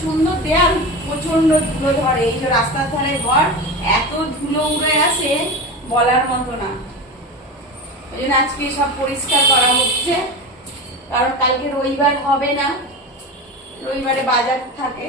সুন্দর দেয়াল প্রচন্ড ধুলো ধরে। এই যে রাস্তার ধারে ঘর, এত ধুলো উড়ে আসে বলার মতো না। ওই জন্য আজকে সব পরিষ্কার করা হচ্ছে, কারণ কালকে রবিবার হবে না, রবিবারে বাজার থাকে।